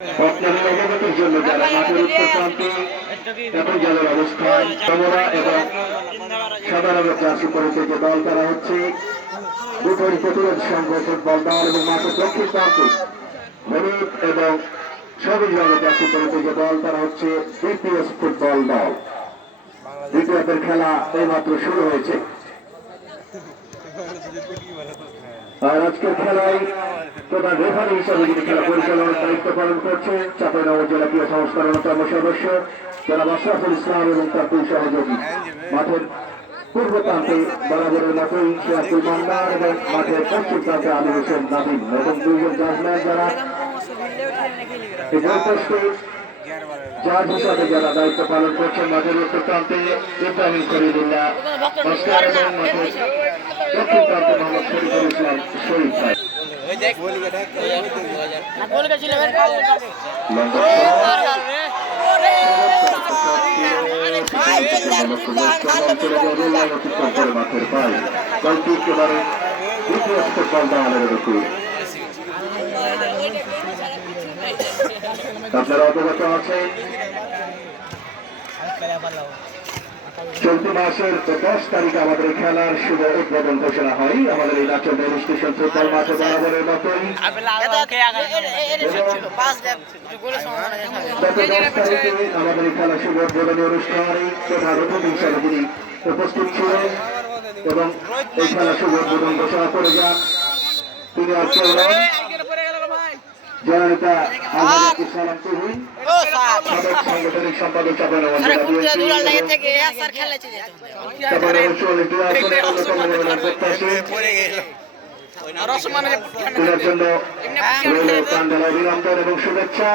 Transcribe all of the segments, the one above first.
আপনাদের অবগতির জন্য যারা মাঠের উত্তর প্রান্তে একই জলের অবস্থান কমলা এবং সাধারণ জার্সি পরিচয় যে দল তারা হচ্ছে দুটোই প্রতিরোধ সংঘ ফুটবল দল এবং মাঠের দক্ষিণ প্রান্তে হলুদ এবং সবুজ রঙের জার্সি পরিচয় যে দল তারা হচ্ছে বিপিএস ফুটবল দল। দ্বিতীয়দের খেলা এইমাত্র শুরু হয়েছে। আর আজকের খেলায় প্রধান রেফারি হিসেবে যিনি খেলা পরিচালনার দায়িত্ব পালন করছেন চাঁপাইনবাবগঞ্জ জেলা ক্রীড়া সংস্থার অন্যতম সদস্য জনাব আশরাফুল ইসলাম এবং তার দুই সহযোগী। মাঠের পূর্ব প্রান্তে বরাবরের মতোই শিয়াকুল মান্নার এবং মাঠের পশ্চিম প্রান্তে আলী হোসেন নাদিম এবং দুইজন জাজম্যান যারা জাজ হিসাবে যারা দায়িত্ব পালন করছেন মাঠের উত্তর প্রান্তে ইব্রাহিম খলিলুল্লাহ মাস্টার এবং মাঠের দক্ষিণ প্রান্তে মোহাম্মদ শরীফুল ইসলাম শরীফ ভাই। আপনারা অবগত আছেন চলতি মাসের 10 তারিখ আমাদের খেলার শুভ উদ্বোধন ঘোষণা হয় আমাদের এই নাচল রেল স্টেশন ফুটবল মাঠে বরাবরের মতোই আমাদের এই খেলার শুভ উদ্বোধনী অনুষ্ঠানে প্রধান অতিথি হিসাবে যিনি উপস্থিত ছিলেন এবং এই খেলার শুভ উদ্বোধন ঘোষণা করে যান তিনি আর কেউ নন জননেতা সালাম তুহিন সাবেক সাংগঠনিক সম্পাদক চাঁপাইনবাবগঞ্জ জন্য অভিনন্দন এবং শুভেচ্ছা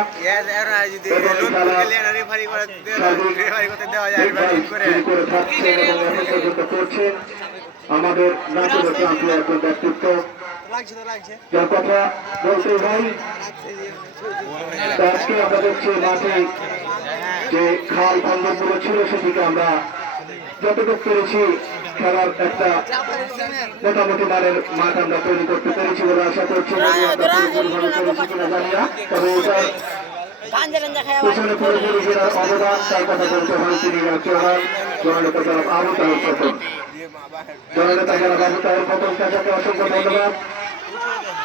করছেন আমাদের নাচের প্রান্তীয় একজন ব্যক্তিত্ব যার কথা বলতে ভাই আজকে আমরা দেখছি মাঠে যে খাল ভাঙ্গনগুলো ছিল সেটিকে আমরা যতটুকু পেরেছি খেলার একটা মোটামুটি মানের মাঠ আমরা তৈরি করতে পেরেছি বলে আশা করছি কিনা জানি না তবে এটার পিছনে পুরোপুরি জেলার অবদান তার কথা বলতে হয় তিনি কেউ হন জননেতা যারা আবু তাহের খতম জননেতা যারা আবু তাহের খতম তাকে অসংখ্য ধন্যবাদ।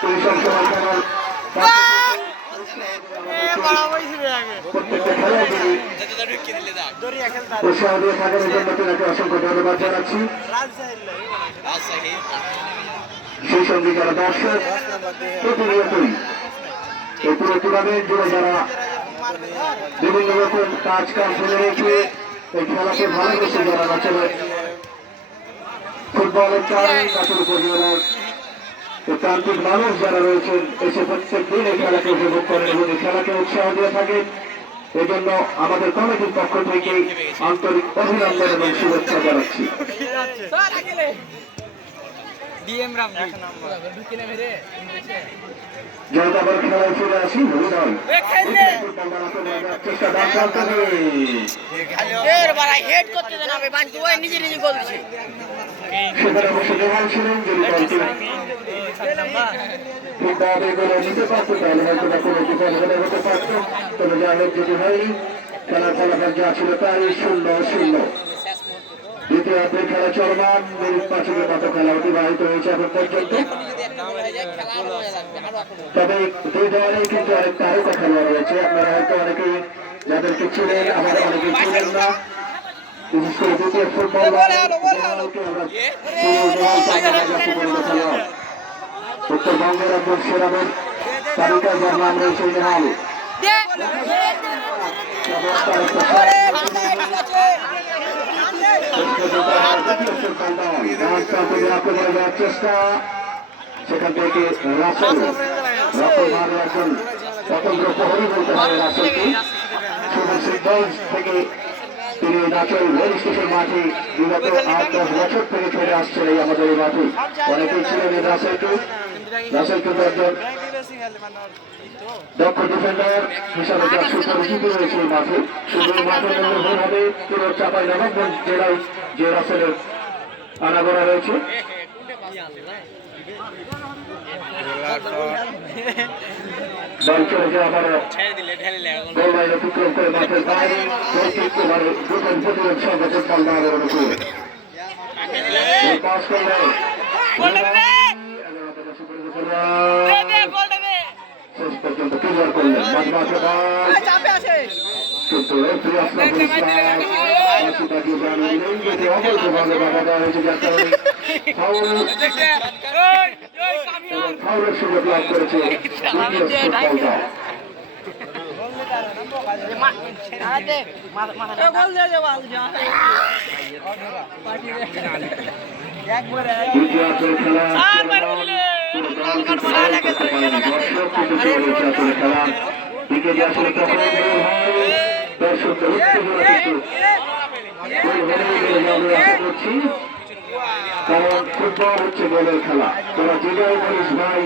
তিনি সবসময় খেলার প্রত্যেকটা খেলায় তিনি উৎসাহ দিয়ে থাকার জন্য তিনাকে অসংখ্য ধন্যবাদ জানাচ্ছি। সেই সঙ্গে যারা দর্শক প্রতিনিয়তই এই পুরো টুর্নামেন্ট জুড়ে যারা বিভিন্ন রকম কাজ ফেলে রেখে এই খেলাকে ভালোবেসে যারা নাচলে ফুটবলের চাই নাচের উপজেলার প্রান্তিক মানুষ যারা রয়েছেন এসে প্রত্যেক দিন এই খেলাকে উপভোগ করেন এবং এই খেলাকে উৎসাহ দিয়ে থাকেন এই জন্য আমাদের কমিটির পক্ষ থেকে আন্তরিক অভিনন্দন এবং শুভেচ্ছা জানাচ্ছি। জনতাবার খেলায় ফিরে আসি সেখানে বসে জোহান ছিলেন যদি দলটি এগুলো নিতে পারতো তাহলে হয়তো বা কোনো বিপদ হলে হতে পারতো তবে যাই হোক যদি হয়নি খেলার ফলাফল যা ছিল তাই 0-0। দ্বিতীয় অর্ধের খেলা চলমান মিনিট 5-এর মতো খেলা অতিবাহিত হয়েছে এখন পর্যন্ত তবে দুই দলেই কিন্তু অনেক তারকা খেলোয়াড় রয়েছে আপনারা হয়তো অনেকেই যাদেরকে ছিলেন আবার অনেকেই ছিলেন না বিশেষ করে দ্বিতীয় ফুটবল উত্তরবঙ্গের একজন সেরাদের তালিকায় যার নাম রয়েছে নেহাল চেষ্টা সেখান থেকে রাসেল একজন স্বতন্ত্র প্রহরী বলতে হবে রাসেলকে সুবর্ণগঞ্জ থেকে তিনি নাচল রেল স্টেশন মাঠে বিগত 8-10 বছর থেকে চলে আসছেন এই আমাদের এই মাঠে অনেকেই ছিলেন রাসেল কিন্তু একজন দক্ষ ডিফেন্ডার হিসাবে যার সুপরিচিতি রয়েছে এই মাঠে শুধু মাঠের মধ্যে হবে পুরো চাঁপাইনবাবগঞ্জ জেলায় যে রাসেলের আনাগোনা রয়েছে বল চলে যায় আবারও গোল লাইন অতিক্রম করে মাঠের বাইরে একেবারে দুজন প্রতিরোধ সংগঠন পাল্টানোর অনুকূল পাস করলে শেষ পর্যন্ত ক্লিয়ার করলেন মাঝে কিন্তু অবৈধভাবে বাধা দেওয়া হয়েছে যার কারণে ফাউলের সুযোগ লাভ করেছে কারণ ফুটবল হচ্ছে গোলের খেলা তোরা যেটাই বলিস ভাই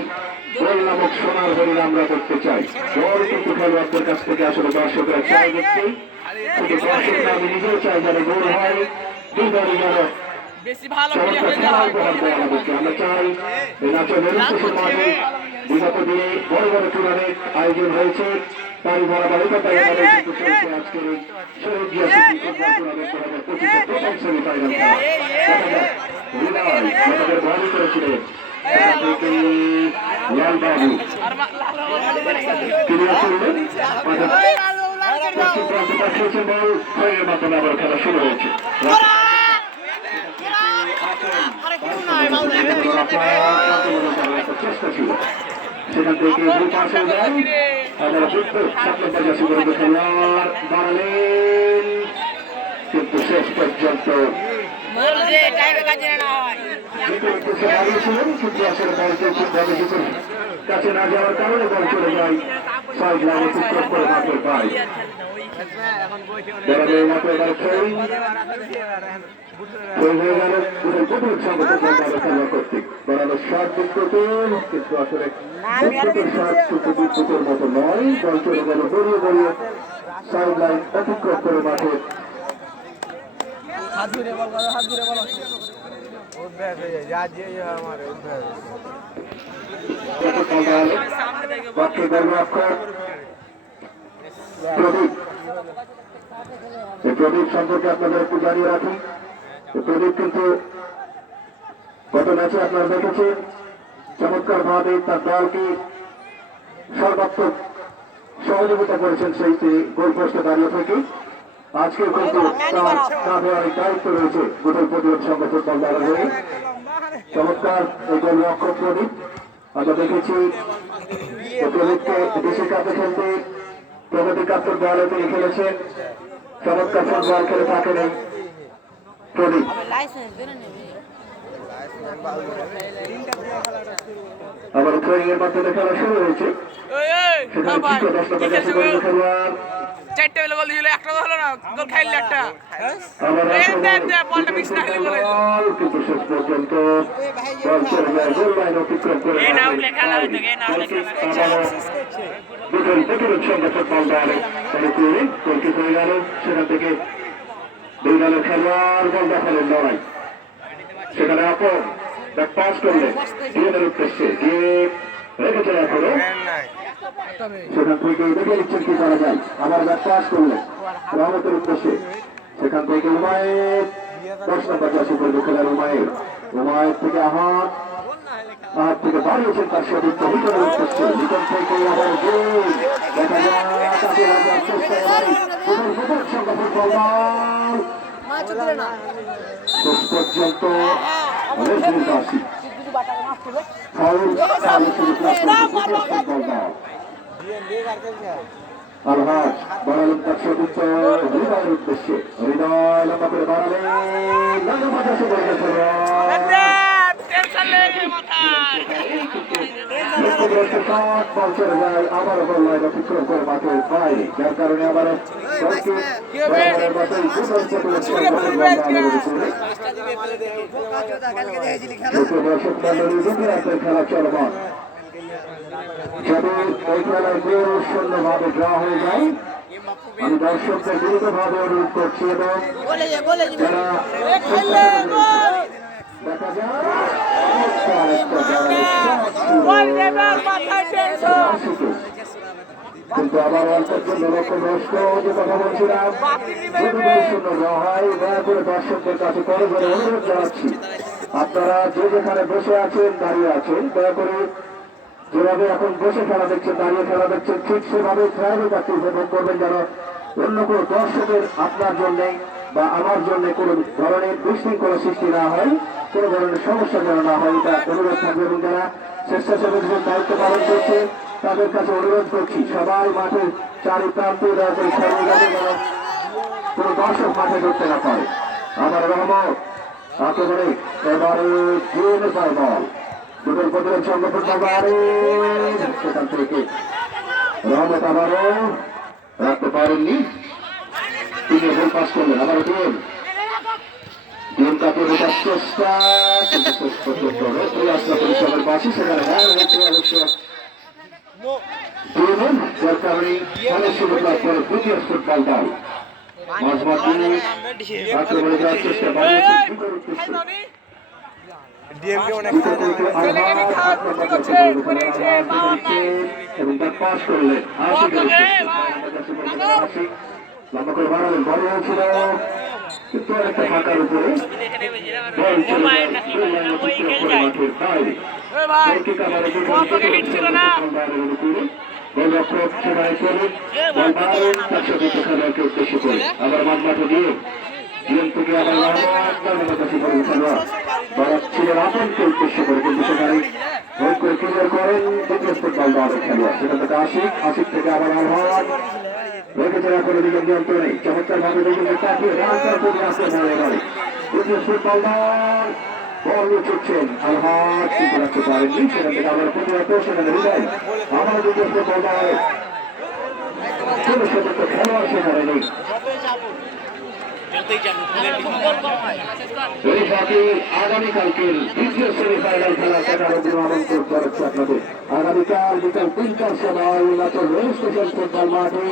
গোল নামক সোনার হরিণ আমরা করতে চাই গোল কিন্তু খেলোয়াড়দের কাছ থেকে আসলে দর্শকরা চাই দেখতে কিন্তু দর্শকরা আমি নিজেও চাই যেন গোল হয় দুই দলই যেন আমরা চাই এই নাচের মেরুদেশের মাঠে বিগত দিনে বড় বড় টুর্নামেন্ট আয়োজন হয়েছে তারই ধারাবাহিকতায় আমাদের কিন্তু চলছে আজকের এই শহীদ জিয়া সিটি ফুটবল টুর্নামেন্ট 2025 প্রথম সেমিফাইনাল খেলা আমাদের বলই করেছিলেন লাল বাবু মাধ্যমে আবার খেলা শুরু হয়েছে চেষ্টা ছিল সেখান থেকে দুই পাশে যায় আমরা বিদ্যুৎ সামনে পর্যায়ে শুরু খেলোয়াড় বাড়ালেন কিন্তু শেষ পর্যন্ত কাছে না যাওয়ার কারণে বল চলে যায় সাইড লাইনে অতিক্রম করে মাঠের বাইরে কর্তৃক বরাবর শট বিদ্যুতের কিন্তু আসলে বিদ্যুতের মতো নয় বল চলে গেল গড়িয়ে গড়িয়ে সাইড লাইন অতিক্রম করে মাঠের প্রদীপ সম্পর্কে আপনাদের একটু জানিয়ে রাখি প্রদীপ কিন্তু গত ম্যাচে আপনারা দেখেছেন চমৎকার ভাবে তার দলকে সর্বাত্মক সহযোগিতা করেছেন সেই গোলপোস্টে দাঁড়িয়ে থেকে আজকেও কিন্তু তার কাঁধে অনেক দায়িত্ব রয়েছে গোটের প্রতিরোধ সংঘ ফুটবল দলের হয়ে চমৎকার এই গোলরক্ষক প্রদীপ আমরা দেখেছি প্রদীপকে দেশের কাছে খেলতে প্রগতিকাত্মক দলে তিনি খেলেছেন চমৎকার ফুটবল খেলে থাকেন প্রদীপ আবার ট্রেনিং এর মাধ্যমে খেলা শুরু হয়েছে খেলোয়াড় চারটে বেলা গোল দিল একটা হলো না গোল খাইলে একটা বলটা মিস না হলে বলে কিন্তু শেষ পর্যন্ত বল চলে যায় গোল লাইন অতিক্রম করে এই নাও খেলা হইতো এই নাও খেলা দুজন প্রতিরোধ সংগঠন বল দেয় তাহলে গোলকি হয়ে গেল সেখান থেকে দুই দলের খেলোয়াড় বল দেখালেন লড়াই সেখানে আপন ব্যাক পাস করলেন ডিএনের উদ্দেশ্যে দিয়ে রেখেছে এখনো সেখান থেকে দেখে নিচ্ছেন কি করা যায় আমার ব্যাক পাস করলেন রহমতের উদ্দেশ্যে সেখান থেকে উমায়ের 10 নম্বর জার্সি পরিবে খেলার উমায়ের থেকে আহাত থেকে বাড়িয়েছেন তার সদীপ্ত লিটনের উদ্দেশ্যে লিটন থেকে আবার গোল দেখা যায় শেষ পর্যন্ত আলহাজ বাড়ালেন তার সদীপ্ত হৃদয়ের উদ্দেশ্যে হৃদয় লম্বা করে বাড়ালেন আবার বল লাইন অতিক্রম করে মাঠের বাইরে যার কারণে আবার খেলা চলমান যদি এই খেলায় শূন্যভাবে ড্র হয়ে যায় আমি দর্শকদের দ্রুতভাবে অনুরোধ করছি এবং দেখা যায় কিন্তু আবার অল্পের জন্য লক্ষ্য নষ্ট যে কথা বলছিলাম যদি শূন্য না হয় দয়া করে দর্শকদের কাছে করে বলে অনুরোধ জানাচ্ছি আপনারা যে যেখানে বসে আছেন দাঁড়িয়ে আছেন দয়া করে যেভাবে এখন বসে খেলা দেখছেন দাঁড়িয়ে খেলা দেখছেন ঠিক সেভাবে খেলার কাছে উপভোগ করবেন যেন অন্য কোনো দর্শকের আপনার জন্যে বা আমার জন্য কোনো ধরনের বিশৃঙ্খলা সৃষ্টি না হয় কোনো ধরনের সমস্যা যেন না হয় এটা অনুরোধ থাকবে এবং যারা স্বেচ্ছাসেবকদের দায়িত্ব পালন করছে তাদের কাছে অনুরোধ করছি সবাই মাঠের চারি প্রান্তে দয়া করে খেলে যাবে যেন কোনো দর্শক মাঠে ঢুকতে না পারে আমার রহমত একেবারে এবারে জেনে পায় বল দুটোর প্রতিরোধ সংগঠন সেখান থেকে রহমত আবারও রাখতে পারেননি তিনি গোল পাস করলেন আবার টিম কাপে ঢোকার চেষ্টা কিন্তু শেষ পর্যন্ত আসলা পরিষদের পাশে সেখানে যার কারণে খেলার শুরু করার পরে দ্বিতীয় ফুটবল দল মাঝমাঠে আক্রমণে যাওয়ার চেষ্টা এবং তার পাস করলেন লম্বা করে বাড়ালেন বড় হয়েছিল কিন্তু একটা ফাঁকার উপরে বল চলে যায় মাঠের বাইরে গোলরক্ষক সেখানে চলে বল বাড়ালেন তার সাথে খেলোয়াড়কে উদ্দেশ্য করে আবার মাঠে দিয়ে জিএম থেকে আবার কাছে করে খেলোয়াড় বাড়াচ্ছিলেন আপনকে উদ্দেশ্য করে কিন্তু সেখানে গোল করে ক্লিয়ার করেন দ্বিতীয় ফুটবল দলের খেলোয়াড় সেখান থেকে আশিক থেকে আবার আহ্বান রেখেছে করে দিকে নিয়ন্ত্রণে চমৎকার ভাবে দেখে তাকিয়ে রাস্তার প্রতি আসতে মনে করে দ্বিতীয় ফুটবল দল বল ছুটছেন আলহাজ কিন্তু রাখতে পারেননি সেখান থেকে আবার প্রতিহত সেখানে হৃদয় আবার দ্বিতীয় ফুটবল দল কোন সদস্য খেলোয়াড় সেখানে নেই এই সাথে আগামীকালকের দ্বিতীয় সেমিফাইনাল খেলা দেখার আমন্ত্রণ করাচ্ছি আপনাদের আগামীকাল বিকাল 3টার সময় উন্নত রেল স্টেশন ফুটবল মাঠে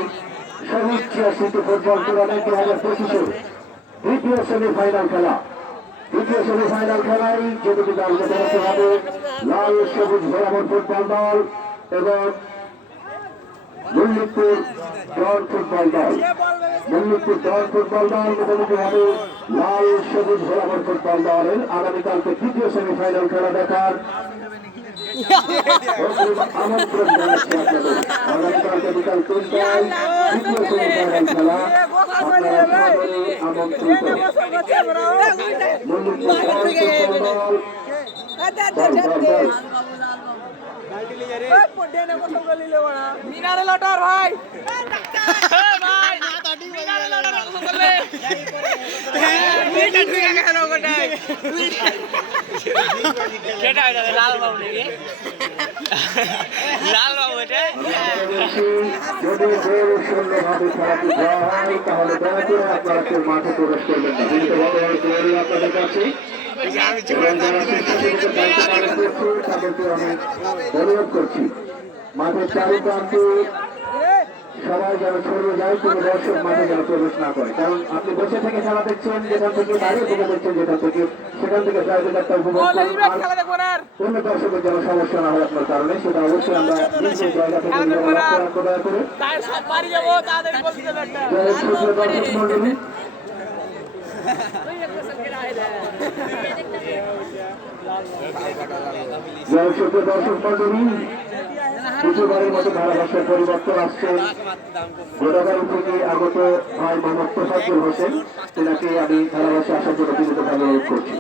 সর্বোচ্চ সিটি ফুটবল টুর্নামেন্ট 2025 দ্বিতীয় সেমিফাইনাল খেলা খেলায় যে দুটি দল দেখতে হবে লাল সবুজ বরাবর ফুটবল দল এবং মল্লিকপুর ডন ফুটবল দল মুখোমুখি হবে লাল সবুজ বরাবর ফুটবল দলের আগামীকালকে তৃতীয় সেমিফাইনাল খেলা দেখার আমন্ত্রণ জানাচ্ছি আপনাদের আগামীকালকে বিকাল 3টায় তৃতীয় সেমিফাইনাল খেলা আপনারা আমন্ত্রিত মিনারে লটার ভাই মিনারে লটার বললে এটা ঠিক আছে না ওটাই সেটা লাল বাবু নাকি লাল বাবু এটা যদি জোর শূন্যভাবে খেলাটি হয় তাহলে দয়া করে আপনারা কেউ মাঠে প্রবেশ করবেন না কিন্তু বড় আপনাদের কাছে তাদেরকে আমি অনুরোধ করছি মাঠের চারিপ্রান্তে সবাই যেন ছড়িয়ে যায় কোনো দর্শক মাঠে যেন প্রবেশ না করে কারণ আপনি বসে থেকে খেলা দেখছেন যেখান থেকে দাঁড়িয়ে থেকে দেখছেন যেখান থেকে সেখান থেকে প্রাইভেট একটা উপভোগ অন্য দর্শকের যেন সমস্যা না হয় আপনার কারণে সেটা অবশ্যই আমরা নিজ জায়গা থেকে দয়া করে দর্শক মন্ডলী দ্বিতীয়বারের মতো ধারাভাষ্যের পরিবর্তন আসছে গোদাগাড়ি থেকে আগত ভাই মোহাম্মদ তোফাজ্জল হোসেন তেনাকে আমি ধারাভাষ্যে আসার জন্য বিনীতভাবে অনুরোধ করছি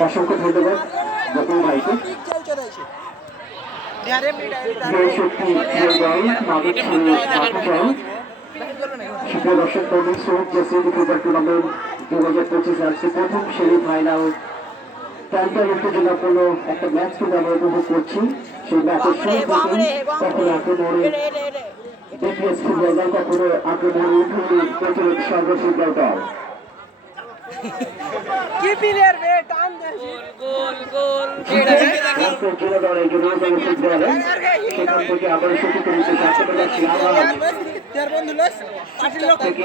অসংখ্য ধন্যবাদ বকুল ভাইকে দর্শক ক্রিকেট টুর্নামেন্ট 2025 আসছে প্রথম সেমিফাইনাল উত্তেজনাপূর্ণ একটা ম্যাচ কিন্তু আমরা উপভোগ করছি সেই ম্যাচের শুরু থেকে কখনো আক্রমণে ডিপিএস ফুটবল দল কখনো আক্রমণে উঠে প্রচলিত সর্ব ফুটবল দল কি প্লেয়ার বে টান দে গোল গোল রাষ্ট্রের জেলা দল এই যে নৌকায় ফুটবল সেখান থেকে আবার শুরু করেছে সাতটা যাচ্ছি আবার থেকে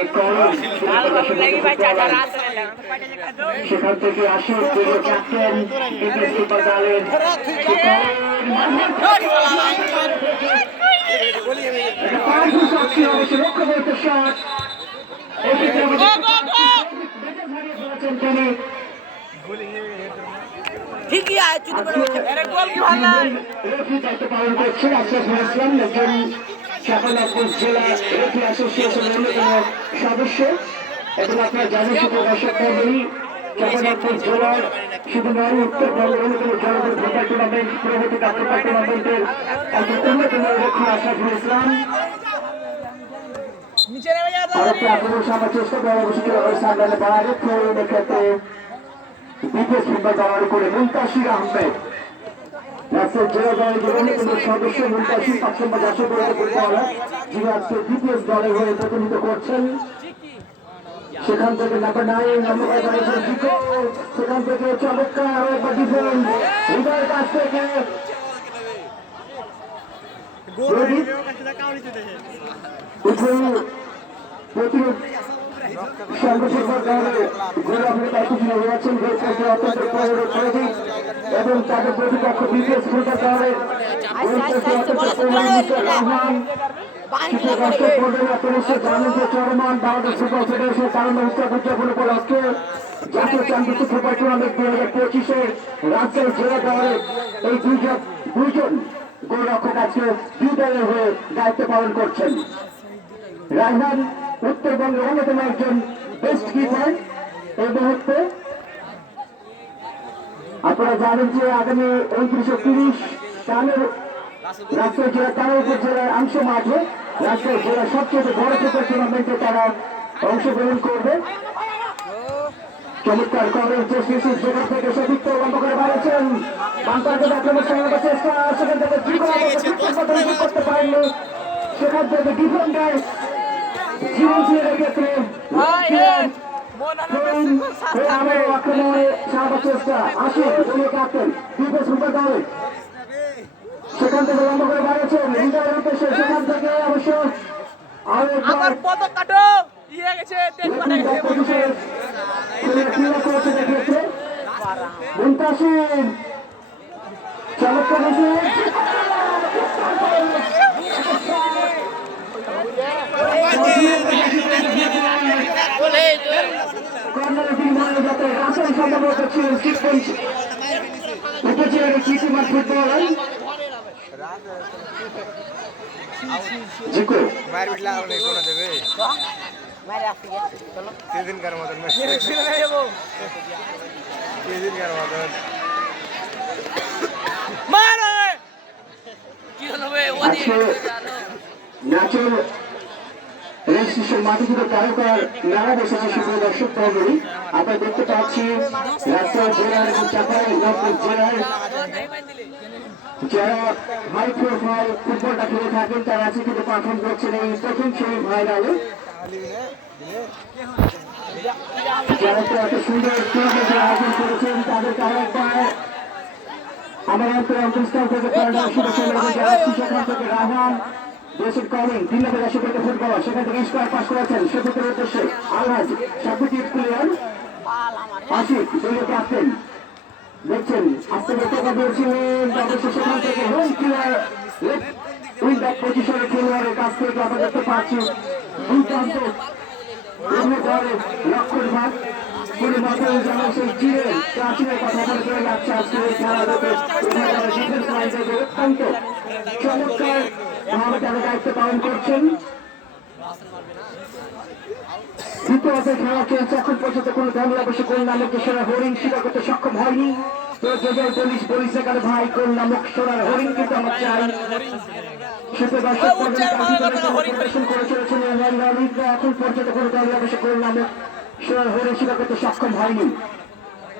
সেখান থেকে আসেন প্রিয় ক্যাপ্টেন বিপিএস সুপার দলের লক্ষ্য করতে শট তিনি ঠিকই আছে চুপ করে আরে গোল কি ভালো নাই রেফারি দায়িত্ব পালন করছেন আশরাফ ইসলাম একজন শাহজালালপুর জেলা রেফারি অ্যাসোসিয়েশনের অন্যতম সদস্য এবং আপনারা জানেন শুধু দর্শক মন্ডলী শাহজালালপুর জেলার শুধু নয় উত্তরবঙ্গের অন্যতম জনপদ ফুটবল টুর্নামেন্ট পরবর্তী ফুটবল টুর্নামেন্টের একজন অন্যতম রেফারি আশরাফ ইসলাম নিচে নেমে যা আরেকটি আক্রমণ সামার চেষ্টা করে অবশ্যই সামনে বাইরে প্রয়োগের ক্ষেত্রে বিপিএস ফুটবল দলের উপরে মুনতাসির আহমেদ রাষ্ট্রের জেলা দলের অন্যতম সদস্য মুনতাসির 5 নম্বর জাতীয় দলের ফুটবলার যিনি আজকে বিপিএস দলের হয়ে প্রতিনিধিত্ব করছেন সেখান থেকে নাম্বার 9 নম্বর সেখান থেকে চমৎকার একবার ডিফেন্স হৃদয়ের কাছ থেকে প্রতিরোধ এবং তাদের প্রতিপক্ষ বিপিএস ফুটবল দলের চলমান বাংলাদেশ ফুটবল ফেডারেশন কারণ উদযাপন উপলক্ষে জাতীয় চ্যাম্পিয়নশিপ ফুটবল টুর্নামেন্ট 2025-এর রাজ্যের জেলা দলের এই দুইজন গোলরক্ষক আজকে দুই দলের হয়ে দায়িত্ব পালন করছেন। রায়হান উত্তরবঙ্গের অন্যতম একজন বেস্ট কিপার এই মুহূর্তে আপনারা জানেন যে আগামী 29-30 সালের রাজশাহী জেলা তারাপুর জেলার অংশ মাঠে রাজশাহী জেলার সবচেয়ে বড় ফুটবল টুর্নামেন্টে তারা অংশগ্রহণ করবে। চমৎকার কভারেজ চেষ্টা সেখান থেকে সঠিক লম্বা করে বাড়িয়েছেন বাংলাদেশ আক্রমণ চালানোর চেষ্টা সেখান থেকে করতে পারেননি সেখান থেকে ডিফেন্ডার জীবন দিয়ে রেখেছে আক্রমণে সাহায্য চেষ্টা আসে দলীয় ক্যাপ্টেন বিপিএস ফুটবল দল সেখান থেকে লম্বা করে বাড়িয়েছেন হৃদয়ের উদ্দেশ্যে সেখান থেকে অবশ্য আমার পদক কাটো ইয়ে গেছে তেল মানে গেছে মুনতাসির চমৎকার ফুটবলার জিকো মারপিট লাগানো কোন দেবে মারে আসি চলো সেদিনকার মতন ছেড়ে না যাবো সেদিনকার মতন মারো কি হলো বে ওদি ন্যাচারাল রেজিস্ট্রেশন মাটি থেকে তারকার নানা বসেছে সুপ্রিয় দর্শক মন্ডলী আমরা দেখতে পাচ্ছি রাজশাহী জেলার এবং চাঁপাইনবাবগঞ্জ জেলার যারা হাই প্রোফাইল ফুটবলটা খেলে থাকেন তারা আছে কিন্তু পারফর্ম করছেন এই প্রথম সেমি ফাইনালে যারা তো এত সুন্দর টুর্নামেন্টের আয়োজন করেছেন তাদের তারা একবার আমার অন্তর্স্থান থেকে শুভেচ্ছা জানাচ্ছি সেখান থেকে রাহান দেশের কলিং 3 নম্বর রাশি থেকে ফুটবলার সেখান থেকে স্কোয়ার পাস করেছেন সেক্ষেত্রে উদ্দেশ্যে আলহাজ সাবজেক্টিভ প্লেয়ার আশিক দলীয় ক্যাপ্টেন দেখছেন আজকে টাকা দিয়েছিলেন অবশ্য সেখান থেকে হোম প্লেয়ার উইং ব্যাক পজিশনের খেলোয়াড়ের কাছ থেকে আমরা দেখতে পাচ্ছি দুর্দান্ত লক্ষণ ভাগ পুরো মাথায় যেমন সেই চিরে প্রাচীনের কথা বলে চলে যাচ্ছে আজকে এই খেলা দেখে ডিফেন্স লাইন থেকে অত্যন্ত চমৎকার ভাবে তারা দায়িত্ব পালন করছেন। দ্বিতীয় খেলা চলছে এখন পর্যন্ত কোন দলের অবশ্য কোন নামক সোনার হরিণ স্বীকার করতে সক্ষম হয়নি তো যে পুলিশ সেখানে ভাই কোন নামক সোনার হরিণ কিন্তু আমার চাই সেটা দর্শক পরিবেশন করে চলেছেন এখন পর্যন্ত কোন দলের অবশ্য কোন নামক সোনার হরিণ স্বীকার করতে সক্ষম হয়নি।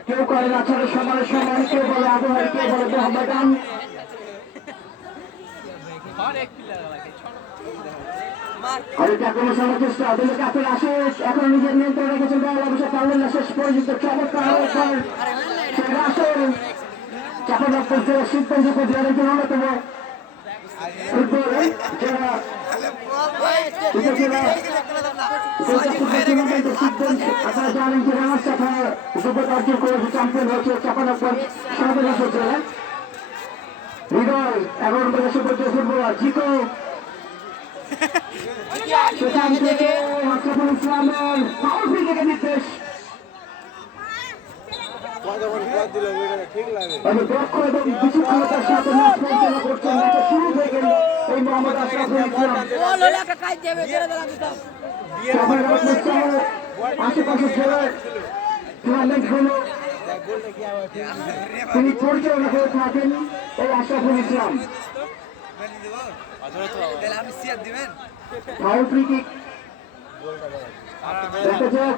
কেউ করে আচারের সমানের সমান কেউ বলে আবহাওয়া কেউ বলে মোহাম্মদান আর এটা কোনো সময় চেষ্টা দিলে কাপের আসে এখন নিজের নিয়ন্ত্রণ রেখেছেন বল অবশ্য পারলেন না শেষ পর্যন্ত চমৎকার আসেন চাপানগর জেলা শিবগঞ্জ উপজেলার একজন অন্যতম ফুটবলার যারা আপনারা জানেন যে রানার সাথে যোগ্যতা অর্জন করেছে চ্যাম্পিয়ন হয়েছে চাপানগর সদর উপজেলা হৃদয় 11 বছর পর্যন্ত ফুটবলার জিকো সেখান থেকে আশরাফুল ইসলামের ফাউল ফ্রি থেকে নির্দেশ ঠিক লাগে দক্ষ এবং বিচক্ষণতার সাথে ম্যাচ পরিচালনা করছেন ম্যাচে শুরু থেকে এই মোহাম্মদ আশরাফুল ইসলাম আশেপাশে জেলার টুর্নামেন্টগুলো তিনি পরিচালনা করে থাকেন এই Ashraful Islam foul free kick দেখা যাক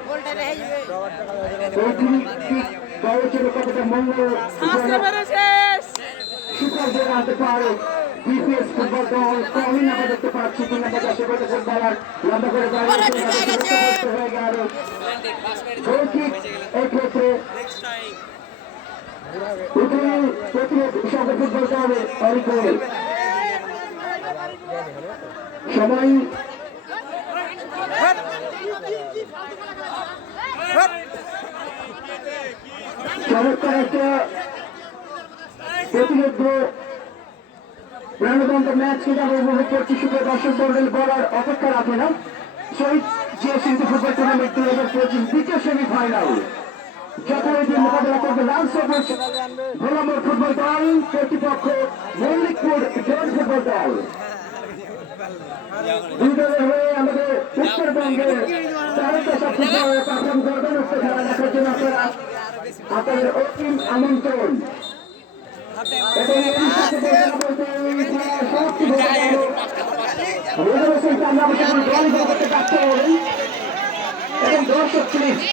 এই ফ্রি কিক দলের জন্য কতটা মঙ্গল আসতে পেরেছিস সুপার জেলা আনতে পারে বিপিএস ফুটবল দল কমিন আমরা দেখতে পাচ্ছি 3 নম্বর 10 বছর ফুটবলার লম্বা করে হয়ে গেল গোল কিক এই ক্ষেত্রে প্রতিরোধ সঙ্গে ফুটবল দলে অরিকোল সময় চমৎকার একটা প্রতিরোধ প্রাণবন্ত ম্যাচ কিন্তু আমরা উপভোগ করছি সুপার দর্শক মন্ডল বলার অপেক্ষা রাখে না শহীদ জিয়া সিন্ধু ফুটবল টুর্নামেন্ট 2025 দ্বিতীয় সেমিফাইনাল যথারীতি মোকাবেলা করবে লাল সবুজ ভোলামোড় ফুটবল দল প্রতিপক্ষ মল্লিকপুর জোন ফুটবল দল দুই দলের হয়ে আমাদের উত্তরবঙ্গের তারকা ফুটবলের প্রথম গর্বনস্ত খেলা দেখার জন্য আপনাদের অগ্রিম আমন্ত্রণ এবং দর্শক